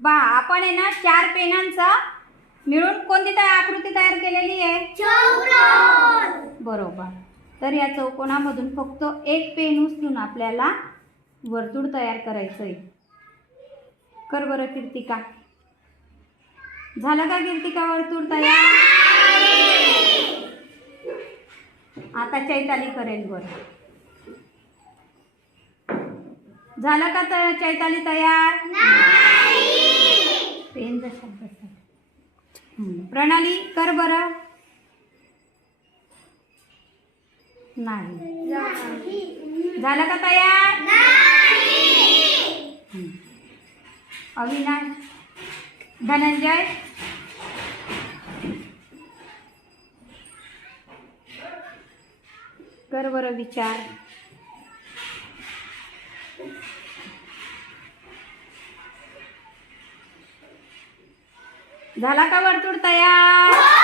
आपण आहे ना 4 पेनांचा मिळून कोणती आकृती तयार केलेली आहे? चौकोन. बरोबर. तर या चौकोनामधून फक्त एक पेन उचलून आपल्याला वर्तुळ तयार करायचं आहे. कर बरं कीर्तिका. झालं का कीर्तिका वर्तुळ तयार? आता चैताली करेल बरं. झालं का चैताली तयार? पेनचा शब्द. प्रणाली कर बरं. नाही. झालं का तयार? अविनाश, धनंजय, कर बरं विचार. झाला का वर्तुळ तयार?